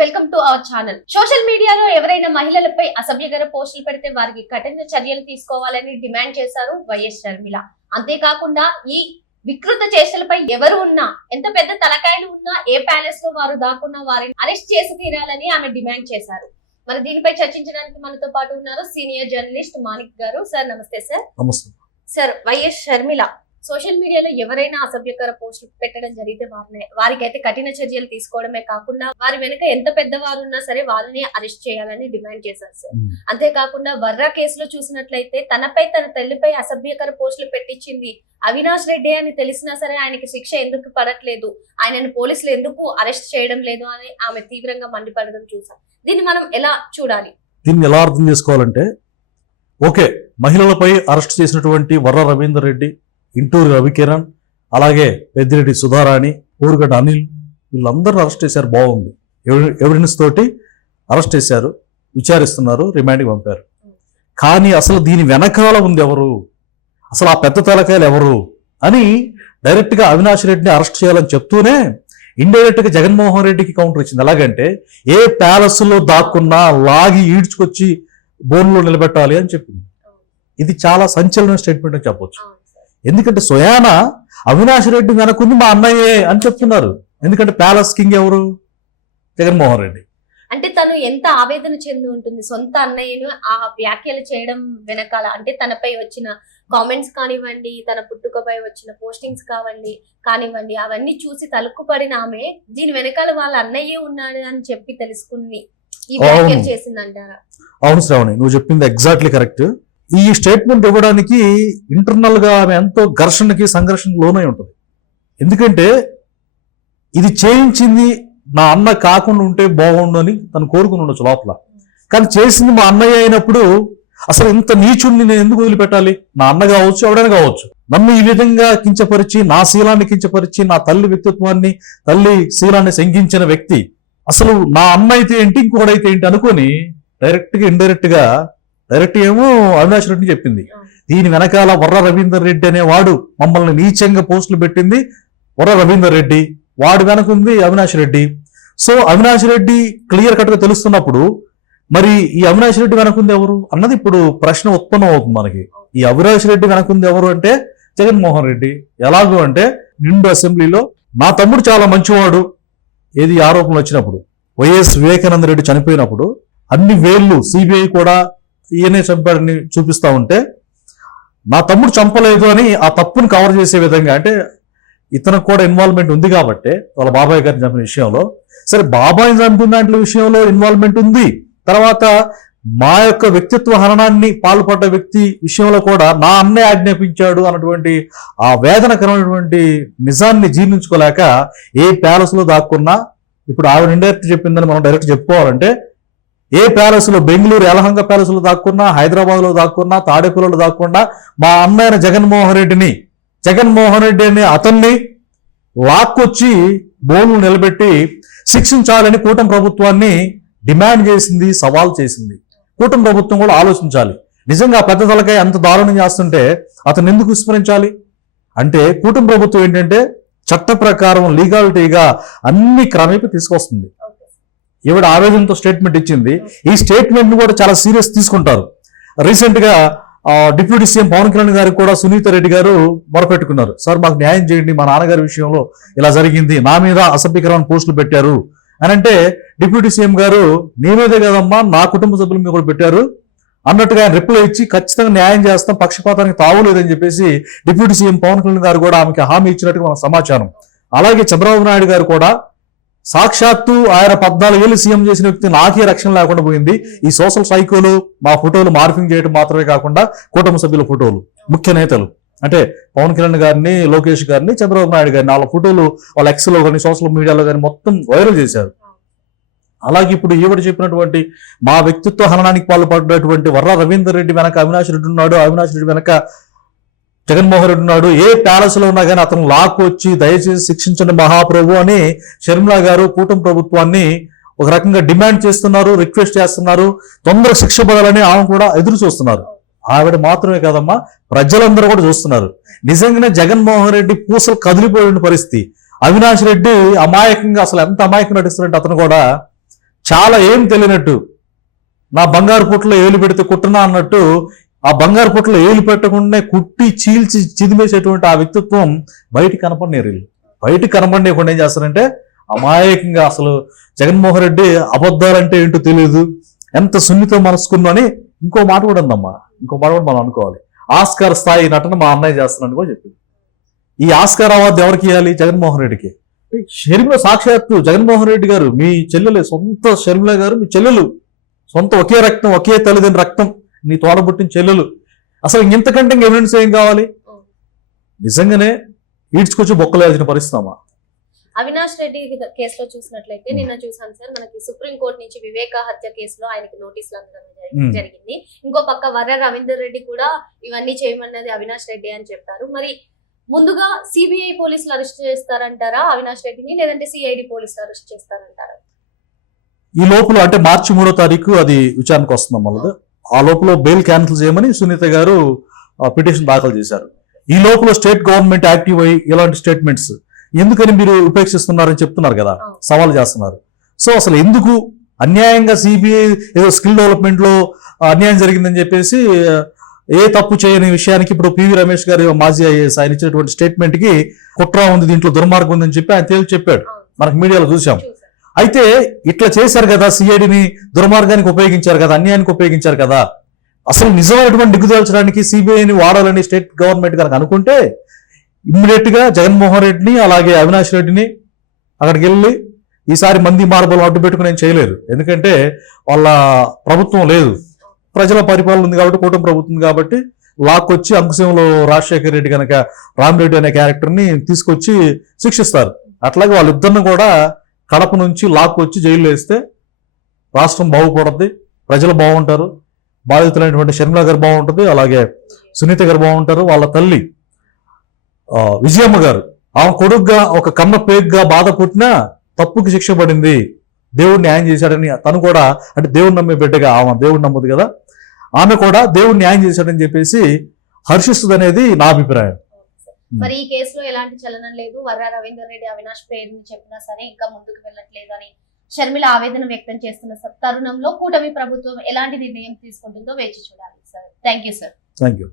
Welcome to our channel social మీడియాలో ఎవరైనా మహిళలపై అసభ్యకర పోస్టులు పెడితే వారికి కఠిన చర్యలు తీసుకోవాలని డిమాండ్ చేశారు వైఎస్ షర్మిల. అంతేకాకుండా ఈ వికృత చేష్టలపై ఎవరు ఉన్నా ఎంత పెద్ద తలకాయలు ఉన్నా ఏ ప్యాలెస్లో వారు దాక్కున్నా వారిని అరెస్ట్ చేసి తీరాలని ఆమె డిమాండ్ చేశారు. మరి దీనిపై చర్చించడానికి మనతో పాటు ఉన్నారు సీనియర్ జర్నలిస్ట్ మాణిక్ గారు. సార్ నమస్తే sir. Sir YS Sharmila social మీడియాలో ఎవరైనా అసభ్యకర పోస్టులు పెట్టడం జరిగితే వారిని వారికైతే కఠిన చర్యలు తీసుకోవడమే కాకుండా వారి వెనుక ఎంత పెద్దవారు ఉన్నా సరే వాళ్ళని అరెస్ట్ చేయాలని డిమాండ్ చేశారు సార్. అంతేకాకుండా వర్రా కేసులో చూసినట్లయితే తనపై తన తల్లిపై అసభ్యకర పోస్టులు పెట్టించింది అవినాష్ రెడ్డి అని తెలిసినా సరే ఆయనకి శిక్ష ఎందుకు పడట్లేదు? ఆయనను పోలీసులు ఎందుకు అరెస్ట్ చేయడం లేదు అని ఆమె తీవ్రంగా మండిపడడం చూసాం దీన్ని మనం ఎలా చూడాలి? దీన్ని ఎలా అర్థం చేసుకోవాలంటే ఓకే మహిళలపై అరెస్ట్ చేసినటువంటి వర్ర రవీందర్ రెడ్డి ఇంటూరు రవికిరణ్ అలాగే పెద్దిరెడ్డి సుధారాణి ఊరుగడ్డ అనిల్ వీళ్ళందరూ అరెస్ట్ చేశారు బాగుంది. ఎవిడెన్స్ తోటి అరెస్ట్ చేశారు విచారిస్తున్నారు రిమాండ్కి పంపారు. కానీ అసలు దీని వెనకాల ఉంది ఎవరు? అసలు ఆ పెద్ద తలకాయలు ఎవరు? అని డైరెక్ట్గా అవినాష్ రెడ్డిని అరెస్ట్ చేయాలని చెప్తూనే ఇండైరెక్ట్గా జగన్మోహన్ రెడ్డికి కౌంటర్ ఇచ్చింది ఎలాగంటే ఏ ప్యాలెస్లో దాక్కున్నా లాగి ఈడ్చుకొచ్చి బోన్లో నిలబెట్టాలి అని చెప్పింది. ఇది చాలా సంచలన స్టేట్మెంట్ అని చెప్పొచ్చు. ఎందుకంటే స్వయాన అవినాష్ రెడ్డి వెనకుంది మా అన్నయ్యే అని చెప్తున్నారు. ఎందుకంటే ప్యాలెస్ కింగ్ ఎవరు? జగన్మోహన్ రెడ్డి. అంటే తను ఎంత ఆవేదన చెంది ఉంటుంది? సొంత అన్నయ్యను ఆ వ్యాఖ్యలు చేయడం వెనకాల అంటే తనపై వచ్చిన కామెంట్స్ కానివ్వండి తన పుట్టుకపై వచ్చిన పోస్టింగ్స్ కావండి కానివ్వండి అవన్నీ చూసి తలుక్కుపడిన ఆమె దీని వెనకాల వాళ్ళ అన్నయ్యే ఉన్నాడు అని చెప్పి తెలుసుకుని ఈ వ్యాఖ్యలు. చేసిందంటారా? అవును శ్రావణి నువ్వు చెప్పింది ఎగ్జాక్ట్లీ కరెక్ట్ ఈ స్టేట్మెంట్ ఇవ్వడానికి ఇంటర్నల్గా ఆమె ఎంతో ఘర్షణకి సంఘర్షణకు లోనై ఉంటుంది. ఎందుకంటే ఇది చేయించింది నా అన్న కాకుండా ఉంటే బాగుండు అని తను కోరుకుని ఉండొచ్చు లోపల. కానీ చేసింది మా అన్నయ్య అయినప్పుడు అసలు ఇంత నీచుణ్ణి నేను ఎందుకు వదిలిపెట్టాలి? నా అన్న కావచ్చు ఎవడైనా కావచ్చు. నన్ను ఈ విధంగా కించపరిచి నా శీలాన్ని కించపరిచి నా తల్లి వ్యక్తిత్వాన్ని తల్లి శీలాన్ని శంకించిన వ్యక్తి అసలు నా అన్న అయితే ఏంటి ఇంకొకడైతే ఏంటి అనుకొని డైరెక్ట్గా ఇండైరెక్ట్గా డైరెక్ట్ ఏమో అవినాష్ రెడ్డి చెప్పింది. దీని వెనకాల వర్ర రవీందర్ రెడ్డి అనేవాడు మమ్మల్ని నీచంగా పోస్టులు పెట్టింది వర్ర రవీందర్ రెడ్డి. వాడు వెనకుంది అవినాష్ రెడ్డి. సో అవినాష్ రెడ్డి క్లియర్ కట్గా తెలుస్తున్నప్పుడు మరి ఈ అవినాష్ రెడ్డి వెనకుంది ఎవరు? అన్నది ఇప్పుడు ప్రశ్న ఉత్పన్నం అవుతుంది మనకి. ఈ అవినాష్ రెడ్డి వెనకుంది ఎవరు అంటే జగన్మోహన్ రెడ్డి. ఎలాగో అంటే నిండు అసెంబ్లీలో నా తమ్ముడు చాలా మంచివాడు. ఏది ఆరోపణలు వచ్చినప్పుడు? వైఎస్ వివేకానంద రెడ్డి చనిపోయినప్పుడు అన్ని వేళ్ళు సిబిఐ కూడా ఈయనే చంపాడని చూపిస్తా ఉంటే నా తమ్ముడు చంపలేదు అని ఆ తప్పుని కవర్ చేసే విధంగా అంటే ఇతనికి కూడా ఇన్వాల్వ్మెంట్ ఉంది కాబట్టి వాళ్ళ బాబాయ్ గారిని చంపిన విషయంలో సరే బాబాయ్ చంపిన దాంట్లో విషయంలో ఇన్వాల్వ్మెంట్ ఉంది. తర్వాత మా యొక్క వ్యక్తిత్వ హననాన్ని పాల్పడ్డ వ్యక్తి విషయంలో కూడా నా అన్నే ఆజ్ఞాపించాడు అన్నటువంటి ఆ వేదనకరమైనటువంటి నిజాన్ని జీర్ణించుకోలేక ఏ ప్యాలెస్లో దాక్కున్నా ఇప్పుడు ఆవిడ ఇండైరెక్ట్ చెప్పిందని మనం డైరెక్ట్ చెప్పుకోవాలంటే ఏ ప్యాలెస్లో బెంగళూరు యలహంక ప్యాలెస్లో దాక్కున్నా హైదరాబాద్లో దాక్కున్నా తాడేపల్లిలో దాక్కున్నా మా అన్నైన జగన్మోహన్ రెడ్డిని జగన్మోహన్ రెడ్డి అనే అతన్ని లాక్కొచ్చి బోన్లు నిలబెట్టి శిక్షించాలని కూటమి ప్రభుత్వాన్ని డిమాండ్ చేసింది సవాల్ చేసింది. కూటమి ప్రభుత్వం కూడా ఆలోచించాలి. నిజంగా పెద్ద తలకాయ అంత దారుణం చేస్తుంటే అతను ఎందుకు విస్మరించాలి? అంటే కూటమి ప్రభుత్వం ఏంటంటే చట్ట ప్రకారం లీగాలిటీగా అన్ని క్రమేపీ తీసుకొస్తుంది. ఈవిడ ఆవేదనతో స్టేట్మెంట్ ఇచ్చింది ఈ స్టేట్మెంట్ని కూడా చాలా సీరియస్ తీసుకుంటారు. రీసెంట్గా డిప్యూటీ సీఎం పవన్ కళ్యాణ్ గారికి కూడా సునీత రెడ్డి గారు మొరపెట్టుకున్నారు. సార్ మాకు న్యాయం చేయండి మా నాన్నగారి విషయంలో ఇలా జరిగింది నా మీద అసభ్యకరమైన పోస్టులు పెట్టారు. అని అంటే డిప్యూటీ సీఎం గారు నీ మీదే కదమ్మా నా కుటుంబ సభ్యుల మీద కూడా పెట్టారు. అన్నట్టుగా ఆయన రిప్లై ఇచ్చి ఖచ్చితంగా న్యాయం చేస్తాం పక్షపాతానికి తావులేదని చెప్పేసి డిప్యూటీ సీఎం పవన్ కళ్యాణ్ గారు కూడా ఆమెకి హామీ ఇచ్చినట్టుగా మనకు సమాచారం. అలాగే చంద్రబాబు నాయుడు గారు కూడా సాక్షాత్తు ఆయన పద్నాలుగేళ్ళు సీఎం చేసిన వ్యక్తి నాకే రక్షణ లేకుండా పోయింది. ఈ సోషల్ సైకోలు మా ఫోటోలు మార్పింగ్ చేయడం మాత్రమే కాకుండా కూటమి సభ్యుల ఫోటోలు ముఖ్య నేతలు. అంటే పవన్ కళ్యాణ్ గారిని లోకేష్ గారిని చంద్రబాబు నాయుడు గారిని వాళ్ళ ఫోటోలు వాళ్ళ ఎక్స్లో కానీ సోషల్ మీడియాలో కానీ మొత్తం వైరల్ చేశారు. అలాగే ఇప్పుడు ఈవిడ చెప్పినటువంటి మా వ్యక్తిత్వ హననానికి పాల్పడినటువంటి వర్ర రవీందర్ రెడ్డి వెనక అవినాష్ రెడ్డి ఉన్నాడు. అవినాష్ రెడ్డి వెనక జగన్మోహన్ రెడ్డి ఉన్నాడు. ఏ ప్యాలెస్లో ఉన్నా కానీ అతను లాక్ వచ్చి దయచేసి శిక్షించండి మహాప్రభు అని షర్మిలా గారు కూటమి ప్రభుత్వాన్ని ఒక రకంగా డిమాండ్ చేస్తున్నారు రిక్వెస్ట్ చేస్తున్నారు. తొందర శిక్ష పడాలని ఆమె కూడా ఎదురు చూస్తున్నారు. ఆవిడ మాత్రమే కాదమ్మా ప్రజలందరూ కూడా చూస్తున్నారు. నిజంగానే జగన్మోహన్ రెడ్డి పూసలు కదిలిపోయిన పరిస్థితి. అవినాష్ రెడ్డి అమాయకంగా అసలు ఎంత అమాయకం నటిస్తున్నట్టు అతను కూడా చాలా ఏం తెలియనట్టు నా బంగారు పుట్లో ఏలు పెడితే కుట్టనా అన్నట్టు ఆ బంగారు పుట్టలో ఏలు పెట్టకుండా కుట్టి చీల్చి చిదిమేసేటువంటి ఆ వ్యక్తిత్వం బయటికి కనపడలేరు వీళ్ళు బయటికి కనపడలేకుండా ఏం చేస్తారంటే అమాయకంగా అసలు జగన్మోహన్ రెడ్డి అబద్ధాలంటే ఏంటో తెలియదు ఎంత సున్నితం మనసుకున్నా అని ఇంకో మాట కూడా ఉందమ్మా. ఇంకో మాట కూడా మనం అనుకోవాలి. ఆస్కార్ స్థాయి నటన మా అన్నయ్య చేస్తున్నాను కూడా చెప్పింది. ఈ ఆస్కార్ అవార్డు ఎవరికి ఇవ్వాలి? జగన్మోహన్ రెడ్డికి. షర్మిల సాక్షాత్తు జగన్మోహన్ రెడ్డి గారు మీ చెల్లెలు సొంత షర్మిల గారు మీ చెల్లెలు. సొంత ఒకే రక్తం ఒకే తల్లిదండ్రి రక్తం. నీ తోడబుట్టిన చెల్లెలు. అసలు ఇంతకంటే ఇంక ఎవిడెన్స్ ఏం కావాలి? నిజంగానే ఈడ్చుకొచ్చి బొక్కలేసిన పరిస్థితి అవినాష్ రెడ్డి కేసులో చూసినట్లయితే నిన్న చూసాను సార్ మనకి సుప్రీం కోర్టు నుంచి వివేక హత్య కేసులో ఆయనకి నోటీసులు అందడం జరి-. జరిగింది. ఇంకో పక్క వర్ర రవీందర్ రెడ్డి కూడా ఇవన్నీ చేయమన్నది అవినాష్ రెడ్డి అని చెప్పారు. మరి ముందుగా సిబిఐ పోలీసులు అరెస్ట్ చేస్తారంటారా అవినాష్ రెడ్డిని లేదంటే సిఐడి పోలీసులు అరెస్ట్ చేస్తారంటారా? ఈ లోపల అంటే మార్చి మూడో తారీఖు అది విచారణకు వస్తుంది మళ్ళీ ఆ లోపల బెయిల్ క్యాన్సిల్ చేయమని సునీత గారు పిటిషన్ దాఖలు చేశారు. ఈ లోపల స్టేట్ గవర్నమెంట్ యాక్టివ్ అయ్యి ఇలాంటి స్టేట్మెంట్స్ ఎందుకని మీరు ఉపేక్షిస్తున్నారని చెప్తున్నారు కదా. సవాల్ చేస్తున్నారు. సో అసలు ఎందుకు అన్యాయంగా సిబిఐ ఏదో స్కిల్ డెవలప్మెంట్లో ఆ, అన్యాయం జరిగిందని చెప్పేసి ఏ తప్పు చేయని విషయానికి ఇప్పుడు పివి రమేష్ గారు మాజీ ఐఏఎస్ ఆయన ఇచ్చినటువంటి స్టేట్మెంట్కి కుట్ర ఉంది దీంట్లో దుర్మార్గం ఉందని చెప్పి ఆయన తేల్చి చెప్పాడు. మనకు మీడియాలో చూసాం. అయితే ఇట్లా చేశారు కదా సిఐడిని దుర్మార్గానికి ఉపయోగించారు కదా అన్యాయానికి ఉపయోగించారు కదా? అసలు నిజమైనటువంటి దిగ్గుదాల్చడానికి సిబిఐని వాడాలని స్టేట్ గవర్నమెంట్ కనుక అనుకుంటే ఇమ్మీడియట్గా జగన్మోహన్ రెడ్డిని అలాగే అవినాష్ రెడ్డిని అక్కడికి వెళ్ళి ఈసారి మంది మార్బల్ అడ్డు పెట్టుకుని ఏం చేయలేరు. ఎందుకంటే వాళ్ళ ప్రభుత్వం లేదు. ప్రజల పరిపాలన ఉంది కాబట్టి కూటమి ప్రభుత్వం కాబట్టి లాక్ వచ్చి అంకుశంలో రాజశేఖర్ రెడ్డి కనుక రామిరెడ్డి అనే క్యారెక్టర్ని తీసుకొచ్చి శిక్షిస్తారు. అట్లాగే వాళ్ళిద్దరిని కూడా కడప నుంచి లాక్కొచ్చి జైల్లో వేస్తే రాష్ట్రం బాగుపడుద్ది ప్రజలు బాగుంటారు బాధితులైనటువంటి షర్మిల గారు బాగుంటుంది అలాగే సునీత గారు బాగుంటారు వాళ్ళ తల్లి విజయమ్మ గారు. ఆమె కొడుగ్గా ఒక కమ్మ పేగ్గా బాధ పుట్టినా తప్పుకి శిక్ష పడింది. దేవుడు న్యాయం చేశాడని తను కూడా అంటే దేవుడు నమ్మే బిడ్డగా ఆమె దేవుడు నమ్మదు కదా. ఆమె కూడా దేవుడు న్యాయం చేశాడని చెప్పేసి హర్షిస్తుంది అనేది నా అభిప్రాయం. మరి ఈ కేసులో ఎలాంటి చలనం లేదు. వర్ర రవీందర్ రెడ్డి అవినాష్ పేరుని చెప్పినా సరే ఇంకా ముందుకు వెళ్ళట్లేదు అని షర్మిల ఆవేదన వ్యక్తం చేస్తున్న తరుణంలో కూటమి ప్రభుత్వం ఎలాంటి నిర్ణయం తీసుకుంటుందో వేచి చూడాలి sir. Thank you sir. Thank you